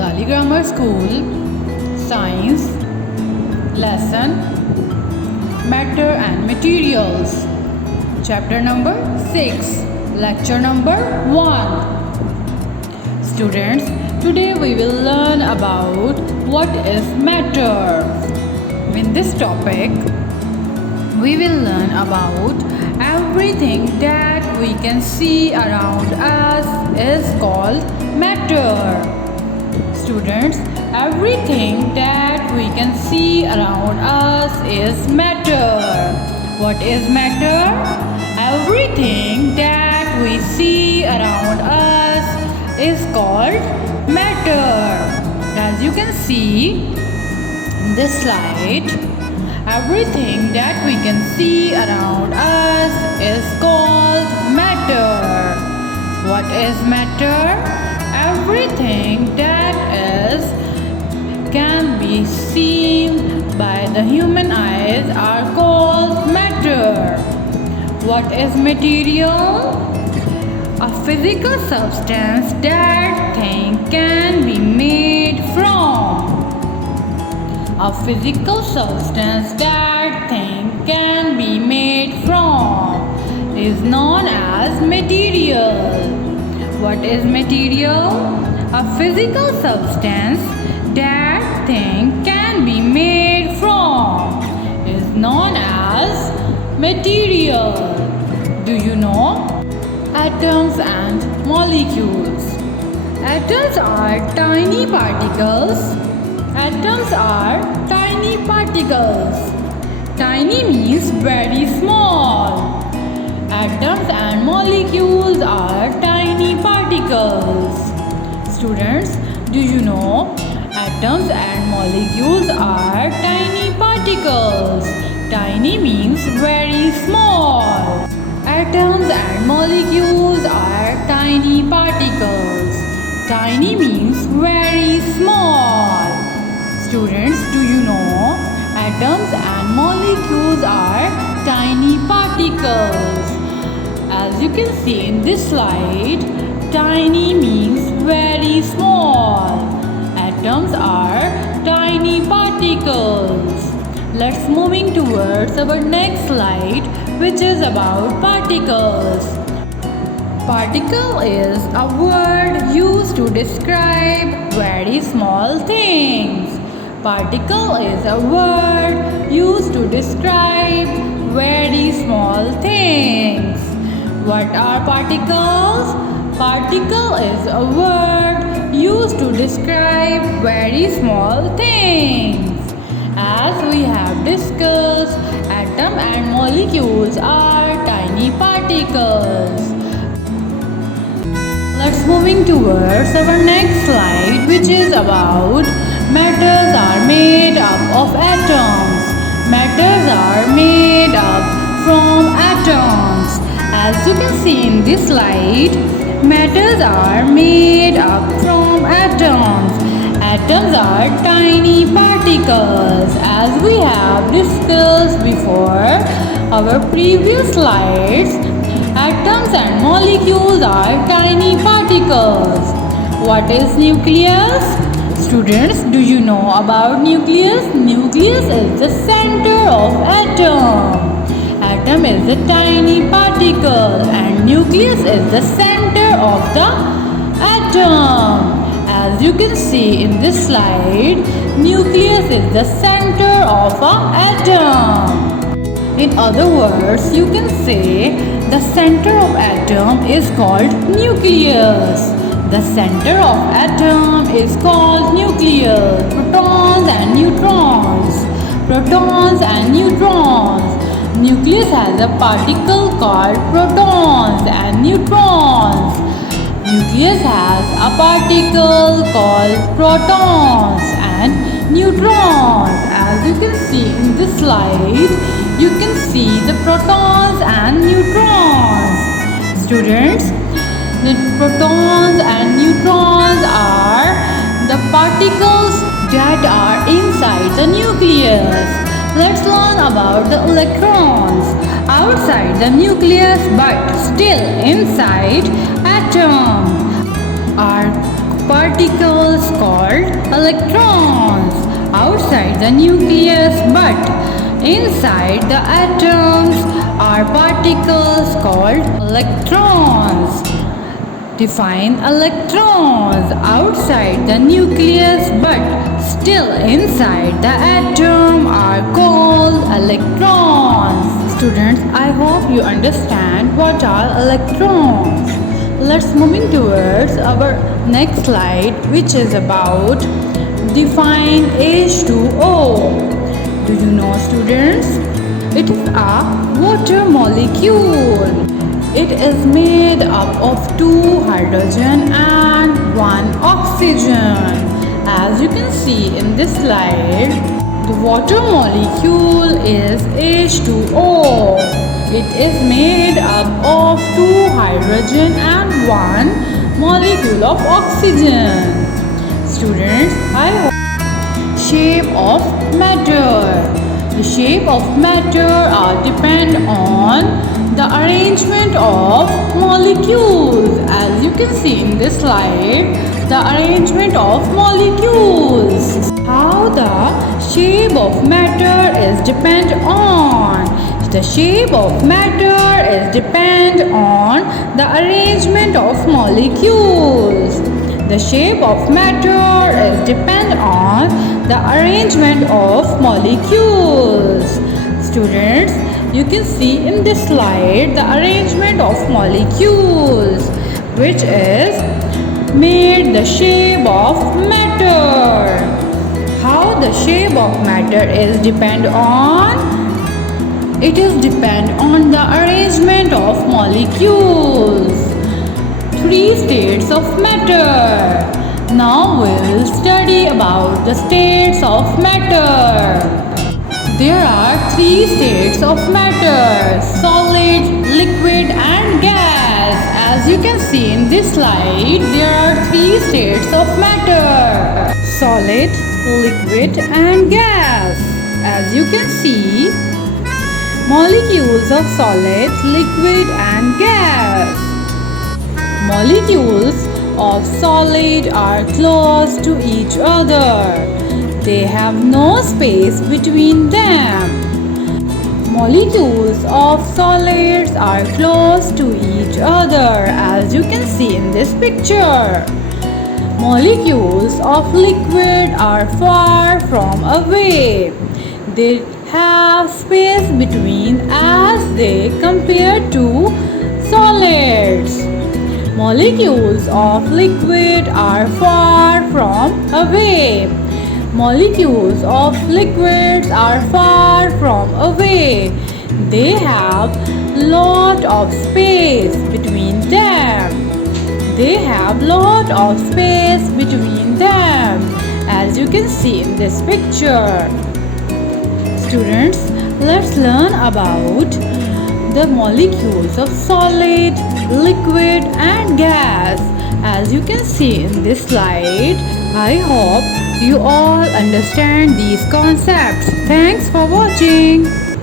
Abdali Grammar School Science Lesson Matter and Materials, Chapter number 6, Lecture number 1. Students, today we will learn about what is matter. In this topic, we will learn about everything that we can see around us is called matter. Students, everything that we can see around us is matter. What is matter? Everything that we see around us is called matter. As you can see in this slide, everything that we can see around us is called matter. What is matter? Everything that can be seen by the human eyes are called matter. What is material? A physical substance that thing can be made from. A physical substance that thing can be made from is known as material. What is material? A physical substance that thing can be made from is known as material. Do you know? Atoms and molecules. Atoms are tiny particles. Atoms are tiny particles. Tiny means very small. Atoms and molecules are tiny particles. Students, do you know? Atoms and molecules are tiny particles. Tiny means very small. Atoms and molecules are tiny particles. Tiny means very small. Students, do you know? Atoms and molecules are tiny particles. As you can see in this slide, tiny means very small. Atoms are tiny particles. Let's moving towards our next slide, which is about particles. Particle is a word used to describe very small things. Particle is a word used to describe very small things. What are particles? Particle is a word used to describe very small things. As we have discussed, atom and molecules are tiny particles. Let's moving towards our next slide, which is about metals are made up of atoms. Metals are made up from atoms. As you can see in this slide, metals are made up from atoms. Atoms are tiny particles. As we have discussed before our previous slides, atoms and molecules are tiny particles. What is nucleus? Students, do you know about nucleus? Nucleus is the center of atom. Atom is a tiny particle and nucleus is the center of the atom. As you can see in this slide, nucleus is the center of an atom. In other words, you can say the center of atom is called nucleus. The center of atom is called nucleus. Protons and neutrons. Protons and neutrons. Nucleus has a particle called protons and neutrons. Nucleus has a particle called protons and neutrons. As you can see in this slide, you can see the protons and neutrons. Students, the protons and neutrons are the particles that are inside the nucleus. Let's learn about the electrons. Outside the nucleus but still inside atom are particles called electrons outside the nucleus, but inside the atoms are particles called electrons. Define electrons outside the nucleus but still inside the atom are called electrons. Students, I hope you understand what are electrons. Let's moving towards our next slide, which is about define H2O. Do you know, students? It is a water molecule. It is made up of 2 hydrogen and 1 oxygen. As you can see in this slide, the water molecule is H2O. It is made up of 2 hydrogen and 1 molecule of oxygen. Students, I hope shape of matter. The shape of matter depend on the arrangement of molecules. As you can see in this slide, the arrangement of molecules. How the shape of matter is depend on. The shape of matter is depend on the arrangement of molecules. The shape of matter is depend on the arrangement of molecules. Students, you can see in this slide the arrangement of molecules, which is made the shape of matter. How the shape of matter is depend on? It is depend on the arrangement of molecules. 3 states of matter. Now we'll study about the states of matter. There are 3 states of matter: solid, liquid and gas. As you can see in this slide, there are 3 states of matter: solid, liquid and gas. As you can see, molecules of solid, liquid and gas. Molecules of solid are close to each other. They have no space between them. Molecules of solids are close to each other, as you can see in this picture. Molecules of liquid are far from away. They have space between as they compare to solids. Molecules of liquid are far from away. Molecules of liquids are far from away. They have lot of space between them. They have lot of space between them, as you can see in this picture. Students, let's learn about the molecules of solid, liquid and gas. As you can see in this slide, I hope you all understand these concepts. Thanks for watching.